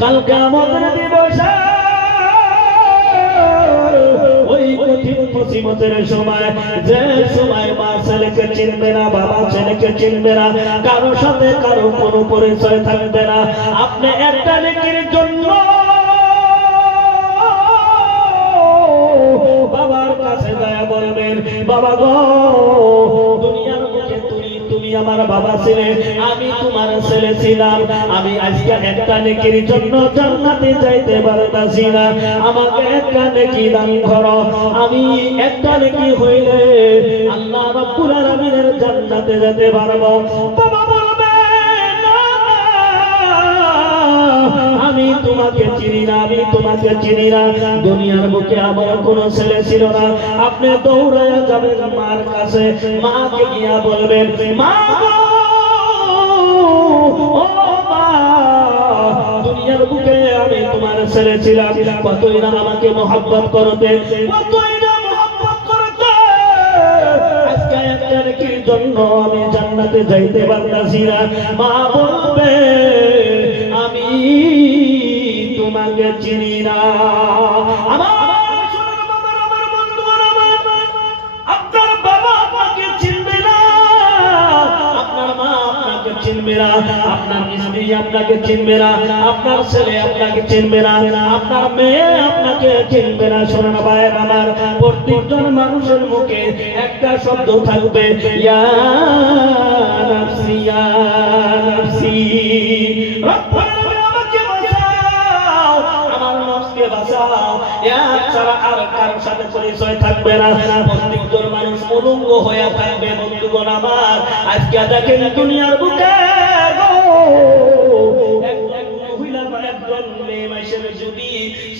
কাল কিয়ামতের দিবসে ওই কঠিন মুসিবতের সময়, যে সময় মা ছেলেকে চিনবে না, বাবা ছেলেকে চিনবে না, কারোর সাথে কারো কোনো পরিচয় থাকবে না, আপনি একটা নেকির জন্য বাবার কাছে যায় বলবেন, বাবা গো, দুনিয়ার বুকে তুমি আমার বাবা ছিলে, আমি তোমার ছেলে ছিলাম, আমি আজকে একটা নেকির জন্য জান্নাতে যাইতে পারতাছি না, আমাকে একটা নেকি দান করো, আমি একটা নেকি হইলে আল্লাহ রাব্বুল আলামিনের জান্নাতে যেতে পারবো। বাবা বলবে না, আমি তোমাকে চিনি না, আমি তোমাকে চিনি না, দুনিয়ার বুকে আমার কোনো ছেলে ছিল না। আপনি দৌড়ায়া যাবেন মার কাছে, মাকে গিয়া বলবেন, মা ও মা, দুনিয়ার বুকে আমি তোমার ছেলে ছিলাম, কতই না আমাকে মহব্বত করতে, কতই না মহব্বত করতে, আজকে একটা নেকির জন্য আমি জান্নাতে যাইতে পারতাছি না। মা বলবে, আমি তোমাকে চিনি না। আমার আপনার বাবা আপনাকে চিনবে না, আপনার মা আপনাকে চিনবে না, আপনার স্ত্রী আপনাকে চিনবে না, আপনার ছেলে আপনাকে চিনবে না, আপনার মেয়ে আপনাকে চিনবে না। শোনেন ভাইয়ের আমার, প্রত্যেকজন মানুষের মুখে একটা শব্দ থাকবে, ইয়া নাফসি ইয়া নাফসি, আর কারোর সাথে পরিচয় থাকবে না, প্রত্যেকজন মানুষ উলঙ্গ হয়ে থাকবে। বন্ধুগণ আমার, আজকে দেখেন দুনিয়ার বুকে যদি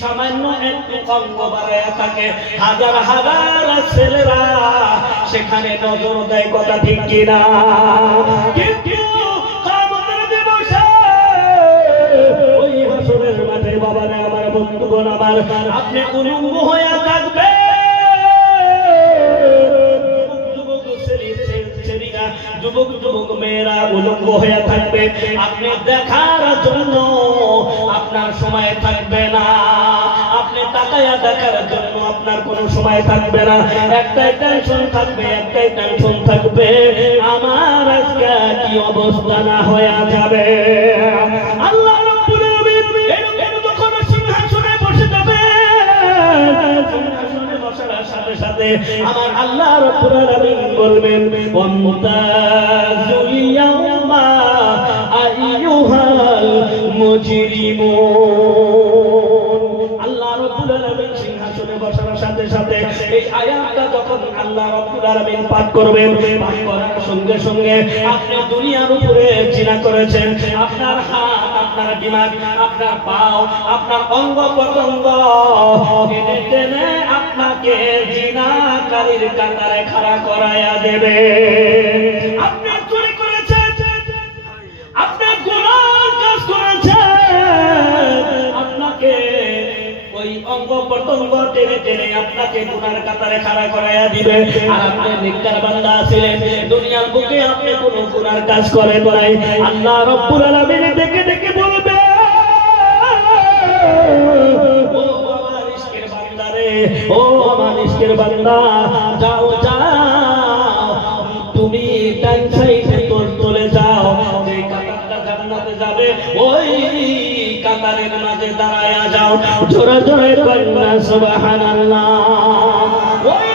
সামান্য একটু অঙ্গ বাড়াইয়া থাকে, হাজার হাজার ছেলেরা সেখানে নজর দেয়, কথা ঠিক কিনা? বাবারে আমার, বন্ধুগণ আমার, আপনি উলঙ্গ হয়ে থাকবে, যুবক যুবক মেয়েরা উলঙ্গ হয়ে থাকবে, আপনি দেখার জন্য আপনার সময় থাকবে না, আপনি তাকায়া দেখার জন্য আপনার কোনো সময় থাকবে না। একটাই টেনশন থাকবে, একটাই টেনশন থাকবে, আমার আজকে কি অবস্থা না হয়ে যাবে। আল্লাহ রাব্বুল আলামিন যখন সিংহাসনে বসে যাবে, সিংহাসনে বসার সাথে সাথে আমার আল্লাহ রাব্বুল আলামিন বলবেন, ওয়ামতাজুল ইয়াওমা আইয়ুহাল মুজরিমুন। আল্লাহ রাব্বুল আলামিন সিংহাসনে বসার সাথে সাথে এই আয়াতটা যখন আল্লাহ রাব্বুল আলামিন পাঠ করবেন, পাঠ করার সঙ্গে সঙ্গে আপনি দুনিয়ার উপরে জিনা করেছেন, আপনার হাত, আপনার দিমাগ, আপনার পাও, আপনার অঙ্গ প্রত্যঙ্গ টেনে টেনে আপনাকে জিনাকারীর কাতারে খাড়া করায়া দেবে। আপনি চুরি করেছেন, আপনি গুনাহ কাজ করেছেন, আপনাকে ওই অঙ্গ প্রত্যঙ্গ টেনে টেনে আপনাকে গুনার কাতারে খাড়া করায়া দিবে। আর আপনি নেককার বান্দা ছিলেন, দুনিয়ার বুকে আপনি কোনো গুনার কাজ করেন নাই। আল্লাহ রাব্বুল আলামিন দেখে দেখে বলবে, ও আমার ইশকের বান্দা রে, ও আমার ইশকের বান্দা, যাও যাও, তুমি ডান সাইডে চলে যাও, যে কাতারটা জান্নাতে যাবে ওই কাতারের মাঝে দাঁড়ায়া যাও, জোরে জোরে কন্যা সুবহানাল্লাহ। ওই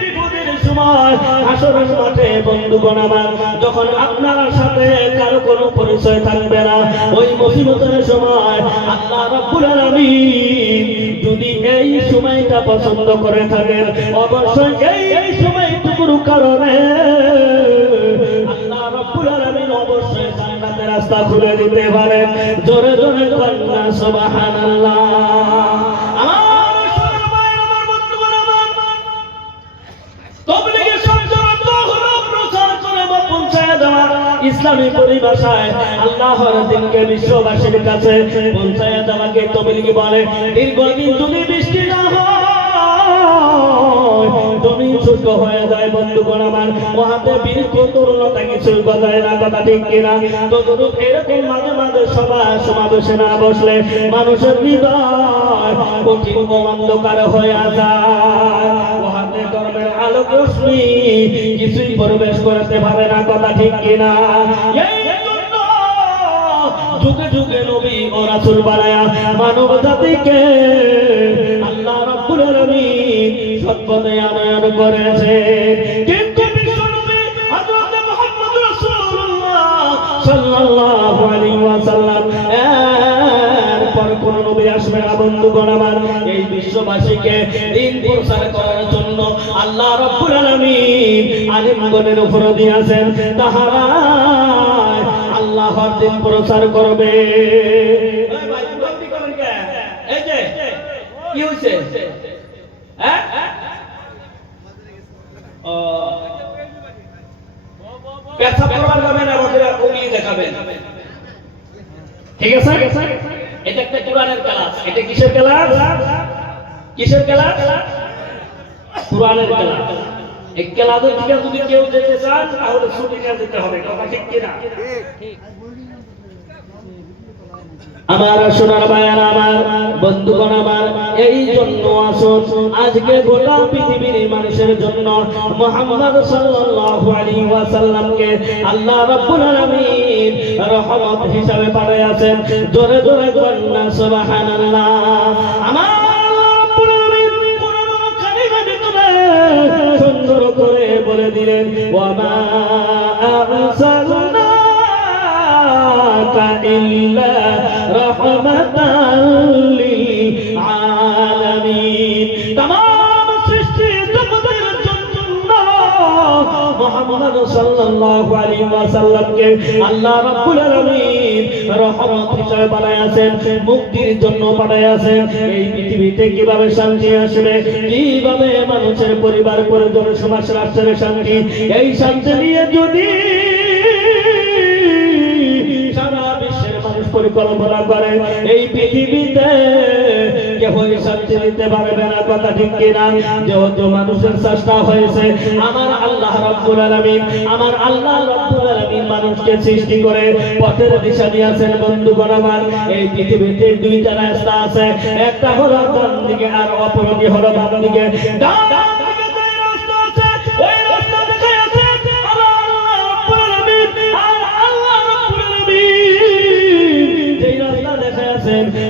বিপদের সময় হাসরের মাঠে বন্ধুগণ আমার, যখন আপনার সাথে কারো কোনো পরিচয় থাকবে না, ওই মুসিবতের সময় আল্লাহ রাব্বুল আলামিন যদি এই সময়টা পছন্দ করে থাকেন, অবশ্যই এই সময়টুকুর কারণে আল্লাহ রাব্বুল আলামিন অবশ্যই জান্নাতের রাস্তা খুলে দিতে পারেন। জোরে জোরে কন্যা সুবহানাল্লাহ। আমার সোনার ভাই, আমার বন্ধুগণ আমার, তাবলীগের শব্দ হলো প্রচার করে বা পৌঁছায় দেওয়া। ইসলামী পরিভাষায় আল্লাহর দ্বীনকে বিশ্ববাসীর কাছে পৌঁছায় দেওয়াকে তাবলীগ বলে। দীর্ঘদিন যদি বৃষ্টি না হয়, জমিন শুষ্ক হয়ে যায় বন্ধুগণ আমার, ওহাতে বীর্য তরুণতা কিছু গজায় না, কথা ঠিক কিনা? তদরূপ এরকম মাঝে মাঝে সমাবেশে না বসলে মানুষের হৃদয় কঠিন অন্ধকার হয়ে যায়, ওহাতে ধর্মের আলোক রশ্মি কিছুই প্রবেশ করতে পারে না, কথা ঠিক কিনা? যুগে যুগে নবী ও রাসূল বানায়া মানব জাতিকে আল্লাহ রাব্বুল আলামিন সৎপথে আনয়ন করেছে। কিন্তু বিশ্ব নবী হযরত মুহাম্মদ রাসূলুল্লাহ সাল্লাল্লাহু আলাইহি ওয়াসাল্লাম এরপর কোন নবী আসবে না বন্ধুগণ আমার। এই বিশ্ববাসীকে দ্বীন প্রচার করার জন্য আল্লাহ রাব্বুল আলামিন আলিমগণের উপর দিয়েছেন, তাহারা আল্লাহর দ্বীন প্রচার করবে। এই ভাই কি করেন কে? এই যে কি হইছে? হ্যাঁ ও পেশা করবার যাবেন আর ওদের ওগলি দেখাবেন, ঠিক আছে? এটা একটা কোরআনের ক্লাস। এটা কিসের ক্লাস? কিসের ক্লাস? কোরআনের ক্লাস। এই ক্লাসের দিকে যদি কেউ যেতে চান তাহলে ছুটি নিয়ে যেতে হবে, কথা ঠিক কিনা? আমার সোনার ভাইয়েরা, আমার বন্ধুগণ আমার, এই জন্য আসুন আজকে গোটা পৃথিবীর মানুষের জন্য মুহাম্মদ সাল্লাল্লাহু আলাইহি ওয়াসাল্লামকে আল্লাহ রাব্বুল আলামিন রহমত হিসাবে পাঠিয়েছেন। জোরে জোরে কন্যা সুবহানাল্লাহ। আমার রাব্বুল আলামিন কোরআন কারিমের ভিতরে সুন্দর করে বলে দিলেন, ওয়া মা আরসালনা ইল্লা রাহমাতাল লিল আলামিন। तमाम সৃষ্টি জগতের জন্য মুহাম্মদ সাল্লাল্লাহু আলাইহি ওয়াসাল্লামকে আল্লাহ রাব্বুল আলামিন রহমত হিসেবে বানায়াছেন, মুক্তির জন্য বানায়াছেন। এই পৃথিবীতে কিভাবে শান্তি আসবে, কিভাবে মানুষের পরিবার পরিজন সমাজ রাষ্ট্রের শান্তি, এই শান্তি নিয়ে যদি সারা বিশ্বের মানুষ পরিকল্পনা করে, এই পৃথিবীতে কেউ শান্তি দিতে পারবে না, কথা ঠিক কিনা? যেহেতু মানুষের চেষ্টা হয়েছে, আমার আল্লাহ রাব্বুল আলামিন মানুষকে সৃষ্টি করে পথের দিশা দিয়েছেন। বন্ধুগণ আমার, এই পৃথিবীতে দুইটা রাস্তা আছে, একটা হলো ডান দিকে আর অপরটি হলো বাম দিকে।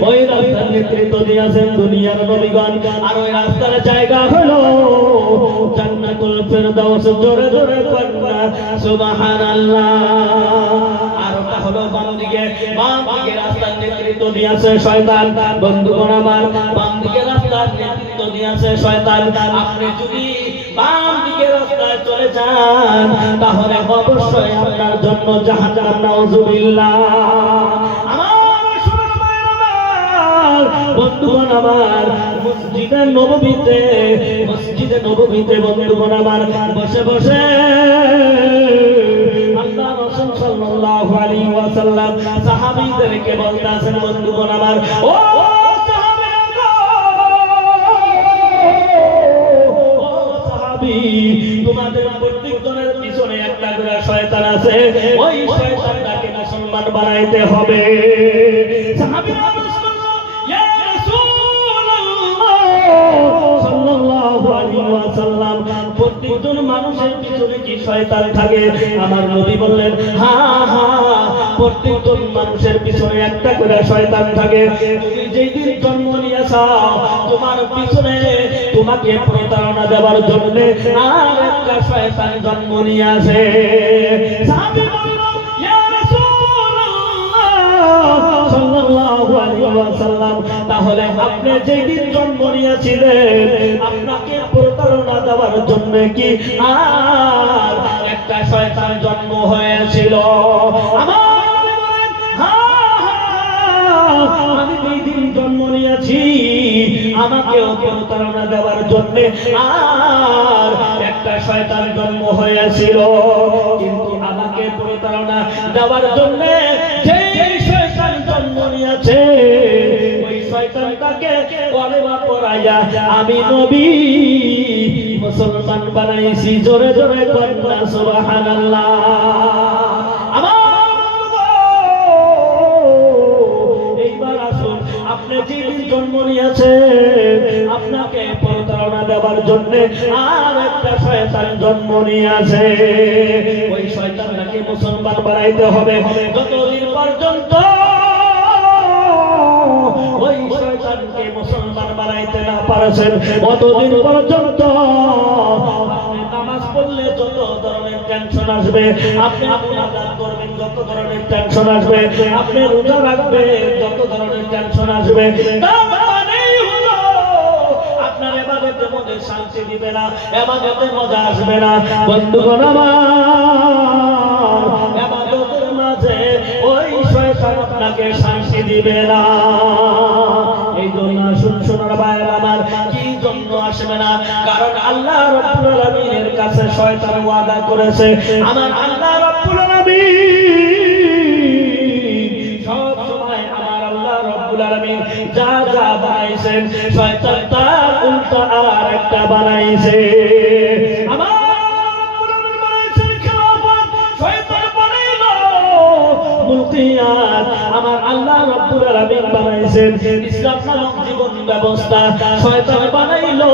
ওই রাস্তার নেতৃত্ব দিয়েছেন দুনিয়ার নবীগণ, আর ওই রাস্তার জায়গা হলো জান্নাতুল ফেরদাউস। জোরে জোরে কন্যা সুবহানাল্লাহ। আর ওটা হলো বাম দিকে রাস্তার নেতৃত্ব দিয়েছে শয়তান। বন্ধুগণ আমার, বাম দিকে রাস্তার নেতৃত্ব দিয়েছে শয়তান। আপনি যদি বাম দিকে রাস্তায় চলে যান তাহলে অবশ্যই আপনার জন্য জাহান্নাম, নাউযুবিল্লাহ। বন্ধুগণ আমার, মসজিদে নববীতে বন্ধুগণ আমার বসে বসে আল্লাহ রাসূল সাল্লাল্লাহু আলাইহি ওয়াসাল্লাম সাহাবীদেরকে বলতেছেন, বন্ধুগণ আমার, ও সাহাবী, তোমাদের প্রত্যেকজনের পিছনে একটা করে শয়তান আছে, ওই শয়তানটাকে মুসলমান বানাইতে হবে। সাহাবীরা প্রত্যেকজন মানুষের পিছনে কি শয়তান থাকে? আমার নবী বললেন, হ্যাঁ হ্যাঁ, প্রত্যেকজন মানুষের পিছনে একটা করে শয়তান থাকে। তুমি যেই দিন জন্ম নিয়েছো, তোমার পিছনে তোমাকে প্রতারণা দেওয়ার জন্য আর একটা শয়তান জন্ম নিয়েছে। সাহাবী বলল, ইয়া রাসূলুল্লাহ সাল্লাল্লাহু আলাইহি ওয়াসাল্লাম, তাহলে আপনি যেই দিন জন্ম নিয়েছিলেন আপনাকে প্রতারণা দেওয়ার জন্য কি আর একটা শয়তান জন্ম হয়েছিল? আমি যেই দিন জন্ম নিয়েছি আমাকেও প্রতারণা দেওয়ার জন্য আর একটা শয়তান জন্ম হয়েছিল, কিন্তু আমাকে প্রতারণা দেওয়ার জন্য যেই শয়তান জন্ম নিয়েছে ওই শয়তানটাকে কলেমা পড়াইয়া আমি নবী মুসলমান বানাইছি জোরে জোরে কন্যা সুবহানাল্লাহ এইবার আসুন আপনি যেদিন জন্ম নিয়েছেন আপনাকে প্রতারণা দেওয়ার জন্য আর একটা শয়তান জন্ম নিয়েছে ওই শয়তানকে মুসলমান বানাইতে হবে যতদিন পর্যন্ত ওই শয়তানকে মুসলমান বানাইতে না পারছেন ততদিন পর্যন্ত আপনি নামাজ পড়লে যত ধরনের টেনশন আসবে আপনি ইবাদত করবেন যত ধরনের টেনশন আসবে আপনি রোজা রাখবেন যত ধরনের টেনশন আসবে তার মানেই হলো আপনার ইবাদতের মধ্যে শান্তি দিবে না ইবাদতে মজা আসবে না বন্ধুগণ আমার ইবাদতের মাঝে ওই শয়তান আপনাকে শান্তি দিবে না এই জন্য সোনার ভাইরা আমার কি জন্য আসবে না কারণ আল্লাহ রাব্বুল আলামিনের কাছে শয়তান ওয়াদা করেছে আমার আল্লাহ রাব্বুল আলামিন সব সময় আমার আল্লাহ রাব্বুল আলামিন যা যা বানাইছেন শয়তান তার উল্টা আর একটা বানাইছে আমার রাব্বুল আলামিন বানাইছেন খেলাফত শয়তান বানাইলো মুলকিয়াত আমার আল্লাহ রাব্বুল আলামিন বানাইছেন ইসলাম নামক জীবন ব্যবস্থা শয়তান বানাইলো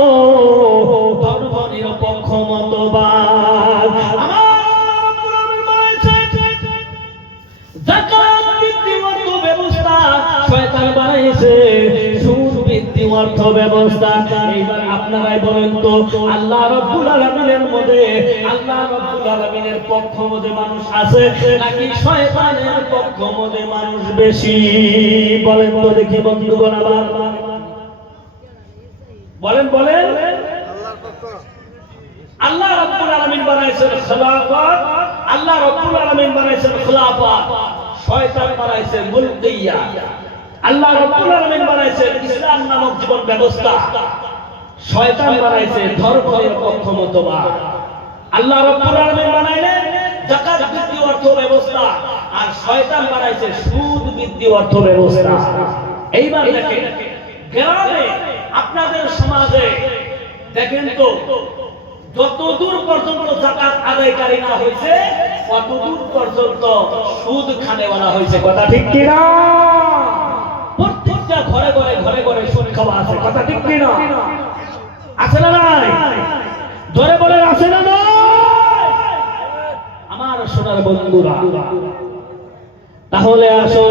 ধর্মনিরপেক্ষ মতবাদ আমার আল্লাহ রাব্বুল আলামিন বানাইছেন যাকাত ভিত্তিক অর্থ ব্যবস্থা শয়তান বানাইছে সুদ ভিত্তিক অর্থ ব্যবস্থা এইবার আপনারাই বলেন তো আল্লাহ রাব্বুল আলামিনের মধ্যে আল্লাহ রাব্বুল আলামিনের পক্ষ মধ্যে মানুষ আছে নাকি শয়তানের পক্ষ মধ্যে মানুষ বেশি বলেন তো দেখি বন্ধুগণ আমার বলেন বলেন আল্লাহ রাব্বুল আলামিন বানাইছেন খেলাফত আল্লাহ রাব্বুল আলামিন বানাইছেন খেলাফত শয়তান বানাইছেন মুলকিয়া আল্লাহ রাব্বুল আলামিন বানাইছেন ইসলাম নামক জীবন ব্যবস্থা শয়তান বানাইছে ধর্মনিরপেক্ষ মতবাদ আল্লাহ রাব্বুল আলামিন বানাইলেন যাকাত ভিত্তিক অর্থ ব্যবস্থা আর শয়তান বানাইছে সুদ ভিত্তিক অর্থ ব্যবস্থা এইবার দেখেন গ্রামে আপনাদের সমাজে দেখেন তো যতদূর পর্যন্ত যাকাত আদায়কারী না হয়েছে ততদূর পর্যন্ত সুদ খানেওয়ালা হয়েছে কথা ঠিক কি না প্রত্যেকটা ঘরে ঘরে ঘরে ঘরে সুদ খাওয়া আছে কথা ঠিক কি না আছে না নাই ধরে বলে আছে না নাই আমার সোনার বন্ধুরা তাহলে আসো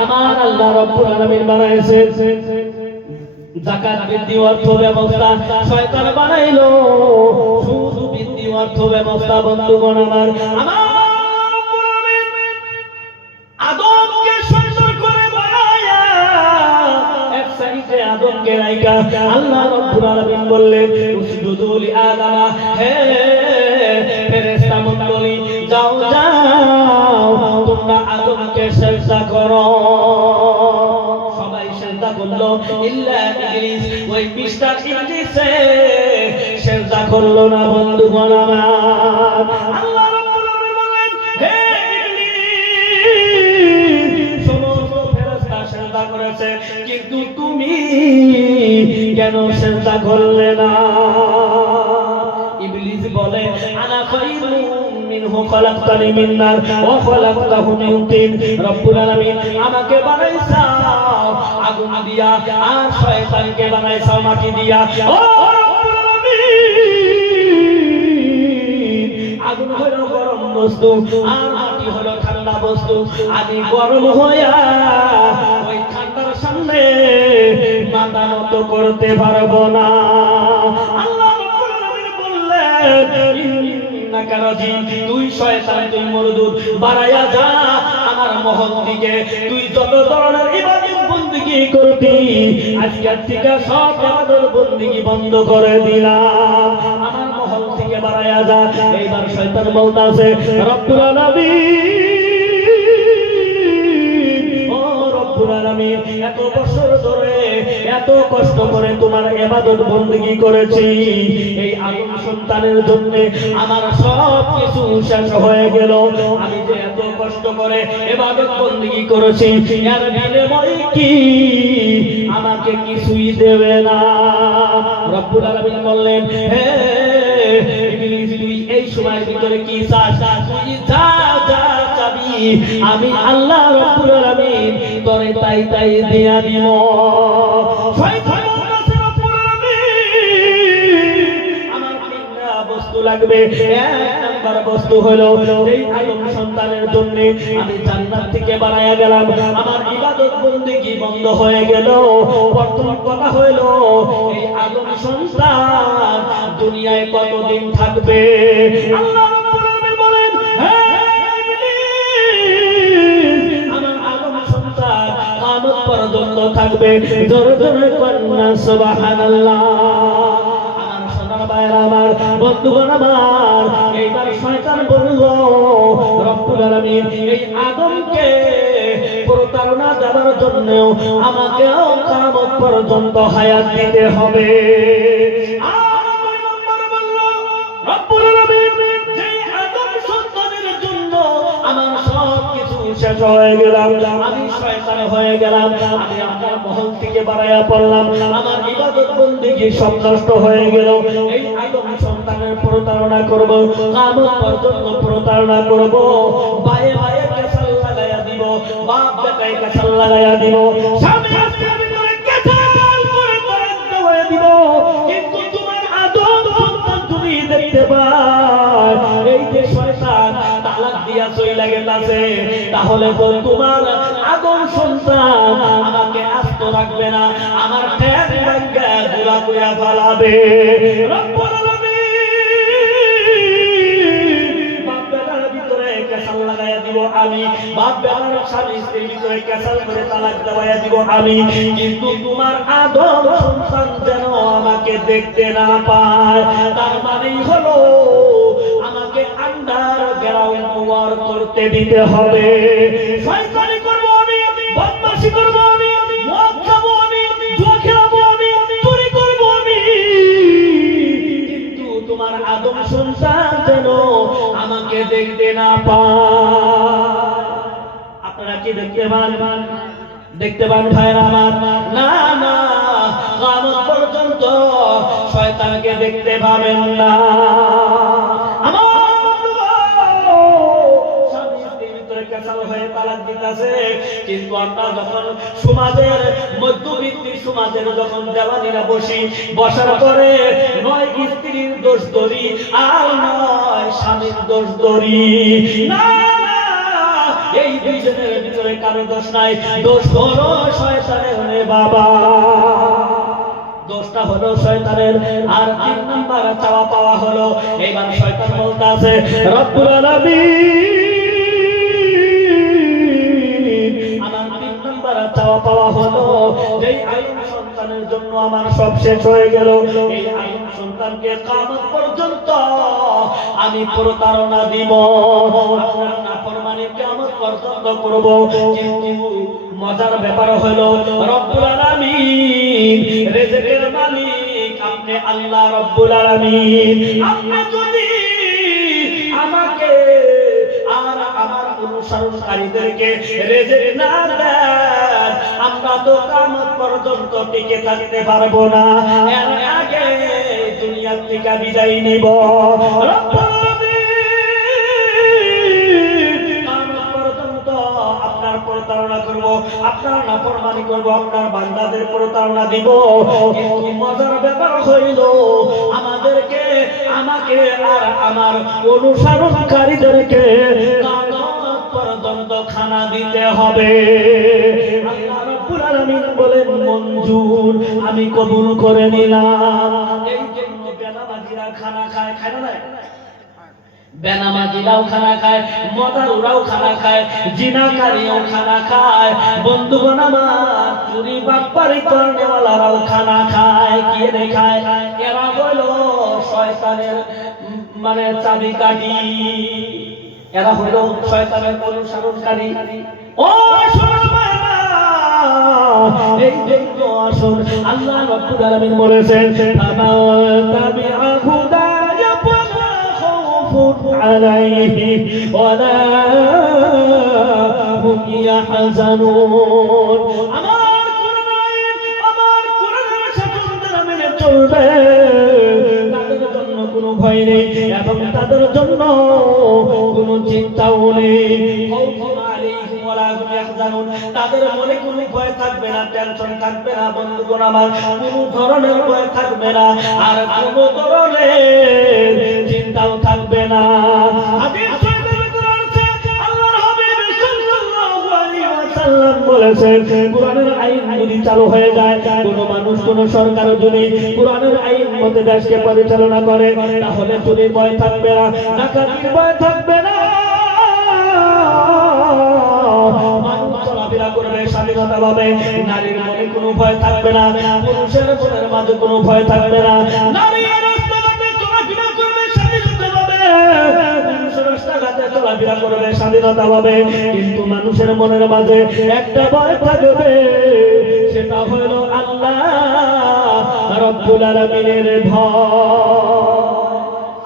আমার আল্লাহ রাব্বুল আলামিন বানাইছে যাকাত ভিত্তিক অর্থ ব্যবস্থা শয়তান বানাইলো সুদ ভিত্তিক অর্থ ব্যবস্থা বন্ধুগণ আমার রাব্বুল আলামিন আদমকে সুন্দর করে বানায়া এক সাইডে আদমকে রাইখা আল্লাহ রাব্বুল আলামিন বললেন উসজুদু লি আদম হে ফেরেশতা মণ্ডলী যাও যাও তোমরা আদমকে সিজদা করো করলো ইল্লা ইবলিস ওই মিস্টার ইবলিসে সিজদা করলো না বন্ধুগণ আমার আল্লাহ রাব্বুল আলামিন বলেন হে ইবলিস সমস্ত ফেরেশতা সিজদা করেছে কিন্তু তুমি কেন সিজদা করলে না ইবলিস বলে আনা খায়রুম মিনহু খলাকতানি মিন নার ওয়া খলাকতাহু মিন তিন রব্বুল আলামিন আমাকে বানাইছো আগুন দিয়া আর শয়তানকে বানাইছো মাটি দিয়া ও রব্বুল আলামিন আগুন হলো গরম বস্তু আর মাটি হলো ঠান্ডা বস্তু আমি গরম হইয়া ওই ঠান্ডার সামনে মাথা নত করতে পারবো না আল্লাহ রাব্বুল আলামিন বললেন তুই শয়তান তুই মরদুদ বাড়ায়া যা আমার মহল দিকে তুই যত ধরনের ইবাদত বندگی করবি আজকের থেকে সব ইবাদত বندگی বন্ধ করে দিলাম আমার মহল থেকে বাড়ায়া যা এইবার শয়তান বলতাছে রব্বুল আলামিন ও রব্বুল আলামিন এত বছর ধরে এত কষ্ট করে তোমার ইবাদত বندگی করেছি এই আদম সন্তানের জন্য আমার সব কিছু শেষ হয়ে গেল আমি যে এত কষ্ট করে ইবাদত বندگی করেছি এর বিনিময়ে কি আমাকে কিছুই দেবে না রব্বুল আলামিন বললেন, হে ইবলিস, তুই এই সময়ের ভিতরে কি চাস? তুই যা যা চাবি আমি আল্লাহ রব্বুল আলামিন তোরে তাই তাই দিয়া দিব। শয়তান বলছে, রব্বুল আলামিন আমার তিনটা বস্তু লাগবে। এক নাম্বার বস্তু হলো এই আদম সন্তানের জন্য আমি জান্নাত থেকে বানায়া গেলাম, আমার ইবাদত বন্দেগী বন্ধ হয়ে গেল। প্রথম কথা হলো এই আদম সন্তান দুনিয়ায় কতদিন থাকবে? আল্লাহ রাব্বুল আলামিন বলেন, হে ইবলিস, আমার আদম সন্তান কিয়ামত পর্যন্ত থাকবে। জোরে জোরে কন্যা সুবহানাল্লাহ। আমার বন্ধুগণ আমার, এইবার শয়তান বলল, রব্বুল আলামিন এই আদমকে প্রতারণা দেওয়ার জন্য আমাকেও কিয়ামত পর্যন্ত হায়াত দিতে হবে। আর দুই নম্বর বলল, রব্বুল আলামিন যে আদম সন্তানের জন্য আমার সব কিছু শেষ হয়ে গেলাম, আমি শয়তান হয়ে গেলাম, আমি আপনার মহল থেকে বাড়াইয়া পড়লাম, আমার ইবাদত বন্দেগী সব নষ্ট হয়ে গেল। এই আদম সন্তানের প্রতারণা করব, কিয়ামত পর্যন্ত প্রতারণা করব, বায়ে বায়ে কেসাল লাগাইয়া দিব, বাপ বেটায় কেসাল লাগাইয়া দিব, স্বামী স্ত্রীর ভিতরে কেসাল করে তালাক দেওয়া দিব। কিন্তু তোমার আদম সন্তান তুমি দেখতে পাই এই যে শয়তান তালাক দিয়া চইলা গেছে, তাহলে তো তোমার আদম সন্তান আমাকে আস্ত রাখবে না, আমার ঠ্যাং ভাঙা গুড়া কইরা ফেলাবে। রব্বুল আলামিন বাপ বেটার ভিতরে কেসাল লাগাইয়া দিব আমি, বাপ বেটার স্বামী স্ত্রীর ভিতরে কেসাল করে তালাক দেওয়া দিব আমি, কিন্তু তোমার আদম সন্তান যেন আমাকে দেখতে না পায়। তার মানেই হলো আমাকে আন্ডার গ্রাউন্ড ওয়ার করতে দিতে হবে। শয়তানি করব আমি, বদমাশি করব আমি, মদ খাবো আমি, জুয়া খেলাবো আমি, চুরি করব আমি, কিন্তু তোমার আদম সন্তান যেন আমাকে দেখতে না পায়। আপনারা কি দেখতে পান? দেখতে পান ভাইরা আমার? না না, কিয়ামত পর্যন্ত শয়তানকে দেখতে পাবেন না। আমার কিন্তু আমরা যখন সমাজের মধ্যবিত্ত সমাজের যখন দেওয়ানিরা বসি, বসার পরে নয় স্ত্রীর দোষ ধরি আর নয় স্বামীর দোষ ধরি, না এই দুইজনের ভিতরে কারো দোষ নাই, দোষ হলো শয়তানের। রে বাবা, দোষটা হলো শয়তানের। আর তিন নাম্বার চাওয়া পাওয়া হলো, এইবার শয়তান বলতে আছে, রব্বুল আলামিন আমার তিন নাম্বার চাওয়া পাওয়া হলো যে আদম সন্তানের জন্য আমার সব শেষ হয়ে গেল, এই আদম সন্তানকে কিয়ামত পর্যন্ত আমি প্রতারণা দিব, আপনার নাফরমানি কিয়ামত পর্যন্ত করব। কিন্তু মজার ব্যাপার হলো রব্বুল আলামিন রিজকের মালিক আপনি আল্লাহ রব্বুল আলামিন, আপনি যদি আমাকে আর আমার অনুসরণকারীদেরকে রিজিক না দেন, আমরা তো কিয়ামত পর্যন্ত টিকে থাকতে পারবো না, এর আগে দুনিয়া থেকে বিদায় নিব। রব্বুল প্রতারণা করব, আপনার নাফরমানি করব, আপনার বান্দাদের প্রতারণা দিব। কিন্তু মজার ব্যাপার হইল আমাদেরকে, আমাকে আর আমার অনুসরণকারীদেরকে কিয়ামত পর্যন্ত খানা দিতে হবে। আল্লাহ রাব্বুল আলামিন বলেন, মঞ্জুর, আমি কবুল করে নিলাম। এই জন্য বেনামাজিরা খানা খায়, খায় না? বেনামাজিরাও খানা খায়, মদারুরাও খানা খায়, জিনাকারীও খানা খায়, বন্ধুগণ আমার চুরি বাটপারি করনেওয়ালারাও খানা খায়। কি রে খায়? এরা হলো শয়তানের মানে চাবিকাঠি, এরা হলো শয়তানের অনুসরণকারী। ও শোনা, এই দেখো আসুন, আল্লাহ রাব্বুল আলামিন বলেছেন, তাবিআ হুদায়া ফালা খাউফুন আলাইহিম ওয়ালা হুম ইয়াহজানুন। আমার কোরআনের শাসন যারা মেনে চলবে এবং তাদের জন্য কোনো চিন্তাও নেই। তাদের মনে কোনো ভয় থাকবে না, টেনশন থাকবে না, বন্ধুগণ আমার কোনো ধরনের ভয় থাকবে না, আর কোনো ধরনের চিন্তাও থাকবে না। কোরআনের আইন যদি চালু হয়ে যায়, কোন মানুষ কোন সরকার যদি কোরআনের আইন মতে দেশকে পরিচালনা করে, তাহলে চুরির ভয় থাকবে না, ডাকাতির ভয় থাকবে না, মানুষ চলাফেরা করবে স্বাধীনতা পাবে, নারীর মনে কোনো ভয় থাকবে না, পুরুষের মনের মাঝে কোনো ভয় থাকবে না, নারী রাস্তাঘাটে চলাফেরা করবে স্বাধীনতা পাবে, রাস্তাঘাটে চলাফেরা করবে স্বাধীনতা পাবে। কিন্তু মানুষের মনের মাঝে একটা ভয় থাকবে, সেটা হলো আল্লাহ রব্বুল আলামিনের ভয়।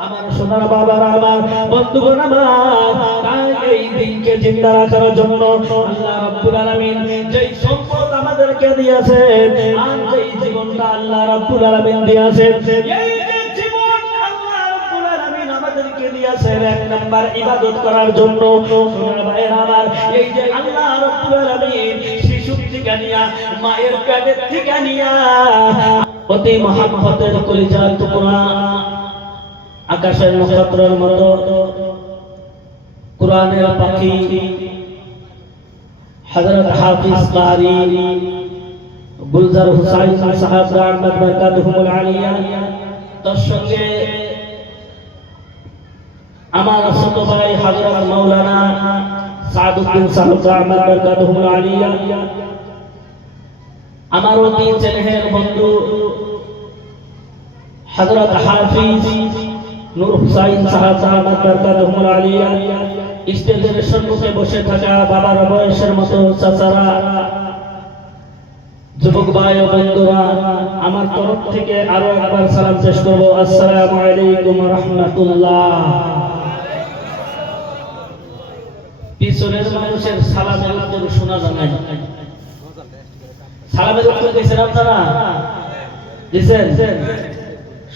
আমার সোনার বাবারা, আমার বন্ধুগণ আমার, তাই এই দিনকে জিন্দা রাখার জন্য আল্লাহ রব্বুল আলামিন যেই সম্পদ আমাদেরকে দিয়েছেন, আর যেই জীবনটা আল্লাহ রব্বুল আলামিন দিয়েছেন, এই এক নাম্বার ইবাদত করার জন্য। সোনার ভাইয়েরা আমার, এই যে আল্লাহ রাব্বুল আলামিন শিশু থেকে নিয়া, মায়ের পেটের থেকে নিয়া, অতি মহব্বতের কলিজার টুকরা, আকাশের নক্ষত্রের মতো কোরআনের পাখি হযরত হাফিজ কারি গুলজার হুসাইন সাহেব রাহমাত বরকাতুহুল আলিয়া, তার সঙ্গে আমার ছোট ভাই হযরত মাওলানা সাদউদ্দিন সাহেব রাহমাত বরকাতুহুল আলিয়া, আমার অতি স্নেহের বন্ধু হযরত হাফিজ নূর হুসাইন সাহেব রাহমাত বরকাতুহুল আলিয়া, স্টেজের সম্মুখে বসে থাকা বাবার বয়সের মতো চাচারা, যুবক ভাই ও বন্ধুরা, আমার তরফ থেকে আরো একবার সালাম পেশ করব। আসসালামু আলাইকুম ওয়া রাহমাতুল্লাহ। পিছনের মানুষের সালামের উত্তর শোনা যায় না। সালামের উত্তর দিয়েছেন আপনারা? দিয়েছেন?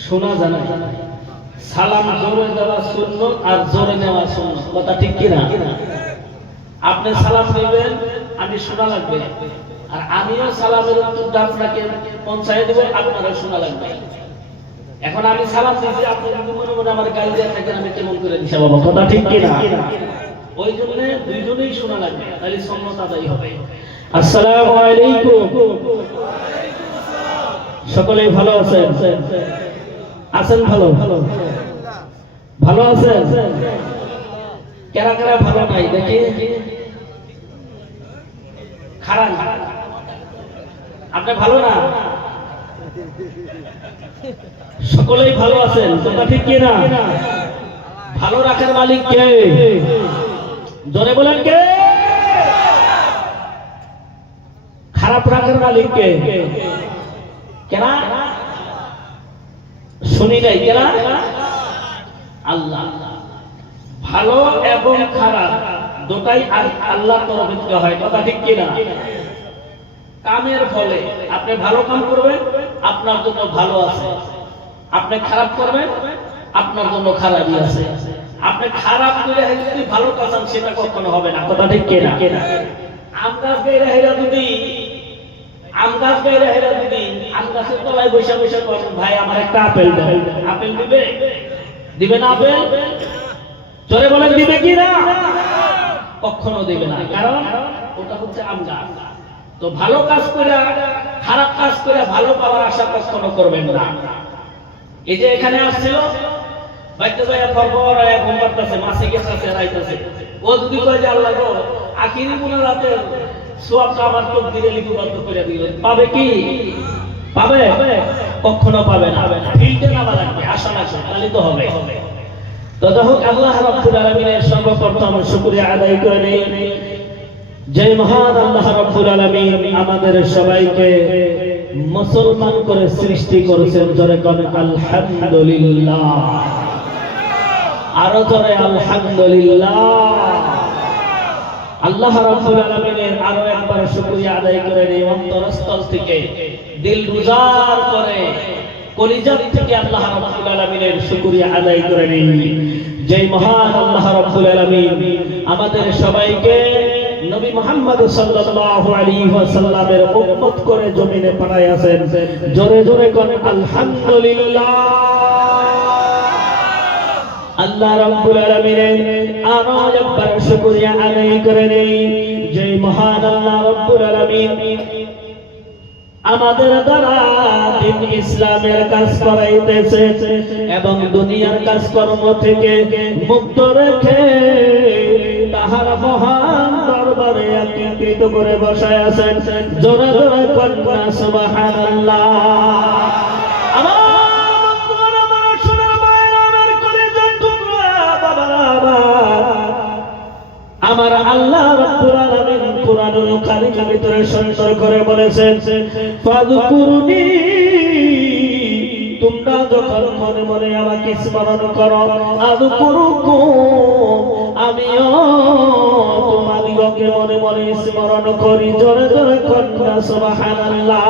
শোনা যায় না। সালাম জোরে দেওয়া সুন্নাত আর জোরে নেওয়া সুন্নাত, কথা ঠিক কি না? আপনি সালাম দিবেন, আমি শোনা লাগবে, আর আমিও সালামের উত্তর আপনাকে পৌঁছায় দেব, আপনারও শোনা লাগবে। এখন আমি সালাম দিচ্ছি, আপনি যদি মনে মনে আমার গালি দিয়ে থাকেন, আমি কেমন করে দিচ্ছি বাবা, কথা ঠিক কি না? ওই জন্য দুইজনেই শোনা লাগবে, তাহলে সুন্নাত আদায় হবে। আসসালামু আলাইকুম। সকলেই ভালো আছেন? আছেন ভালো? ভালো আছেন? কারা কারা ভালো নাই দেখি? খারাপ? আপনি ভালো না? সকলেই ভালো আছেন, কথা ঠিক কি না? ভালো রাখার মালিক কে? জোরে বলেন কে? খারাপ রাখার মালিক কে? কেনা শুনি নাই, কেনা? আল্লাহ। ভালো এবং খারাপ দুটাই আল্লাহর তরফ থেকে হয়, কথা ঠিক কি না? কামের ফলে আপনি ভালো কাম করবেন, আপনার জন্য ভালো আছে, আপনি খারাপ করবেন, আপনার জন্য খারাপই আছে। আপনি খারাপ করে যদি ভালো কাজ করেন, সেটা কখনো হবে না, কথা ঠিক কি না? আম গাছ গাইরা হেরা যদি আম গাছের তলায় বসে বসে বলেন, ভাই আমার একটা আপেল দাও, আপেল দিবে? দিবে না আপেল? জোরে বলেন দিবে কি না? কখনো দিবে না, কারণ ওটা হচ্ছে আম গাছ। তো ভালো কাজ করে খারাপ কাজ করে ভালো পাওয়ার আশা কখনো করবেন না। এই যে এখানে আসছিল, বাইতে ভাইয়া ফরফর আয়া ঘুম পাড়তেছে, মাছে গেছে, রাইতেছে, ও যদি কয় যে আল্লাহ গো আখিরি মুনাজাতের সওয়াবটা আমার তো দিলে লিপিবদ্ধ করে দিবেন, পাবে কি? পাবে? কখনো পাবে না। ফিল্ডে নামা লাগবে, আশা লাগবে, তাহলে তো হবে। তো দেখুন, আল্লাহ রাব্বুল আলামিনের সর্বপ্রথম শুকরিয়া আদায় করে নেই, যে মহান আল্লাহ রাব্বুল আলামিন আমাদের সবাইকে মুসলমান করে সৃষ্টি করেছেন। জোরে বলেন আলহামদুলিল্লাহ, আরো জোরে আলহামদুলিল্লাহ। আল্লাহ রাব্বুল আলামিনের আরো একবার শুকরিয়া আদায় করে নেই অন্তরস্থল থেকে, দিল রুজার করে কলিজার থেকে আল্লাহ রাব্বুল আলামিনের শুকরিয়া আদায় করে নিই। যেই মহান আল্লাহ রাব্বুল আলামিন আমাদের সবাইকে নবী মুহাম্মদ সাল্লাল্লাহু আলাইহি ওয়াসাল্লামের উম্মত করে জমিনে পাঠাইয়াছেন। জোরে জোরে কোন আলহামদুলিল্লাহ। আল্লাহ রাব্বুল আলামিনের আরো একবার শুকরিয়া আদায় করে নেই। যেই মহান আল্লাহ রাব্বুল আলামিন আমাদের দ্বারা দিন ইসলামের কাজ করাইতেছে এবং দুনিয়ার কাজকর্ম থেকে মুক্ত রেখে তাহার মহান দরবারে একত্রিত করে বসায় আছেন। জোরে জোরে কন্যা সুবহানাল্লাহ। আমার আল্লাহ রাব্বুল আলামিন কুরআনুল কারীমের ভিতরে সুন্দর করে বলেছেন, ফাযকুরুনি, তোমরা যখন মনে মনে আমাকে স্মরণ করো, আযকুরুকুম, আমিও তোমাদিগকে মনে মনে স্মরণ করি। জোরে জোরে কন্যা সুবহানাল্লাহ।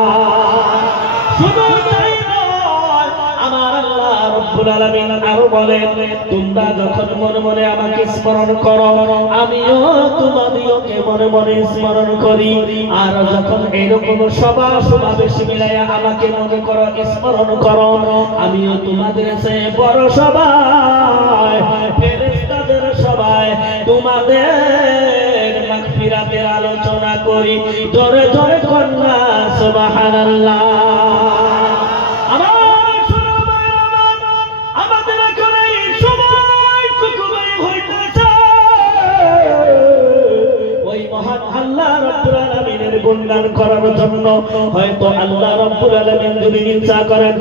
শুধু তাই নয়, আমার আল্লাহ রাব্বুল আলামিন আরো বলেন, তোমরা যখন মনে মনে আমাকে স্মরণ করো, আমিও তোমাদিগকে মনে মনে স্মরণ করি। আর যখন এরকম সমাবেশ মিলাইয়া আমাকে মনে করো, স্মরণ করো, আমিও তোমাদের চেয়ে বড় সবাই, ফেরেশতাদের সবাই তোমাদের মাগফিরাতের আলোচনা করি। জোরে জোরে কন্যা সুবহানাল্লাহ। গুণগান করার জন্য হয়তো আল্লাহ রাব্বুল আলামিন যদি ইচ্ছা করেন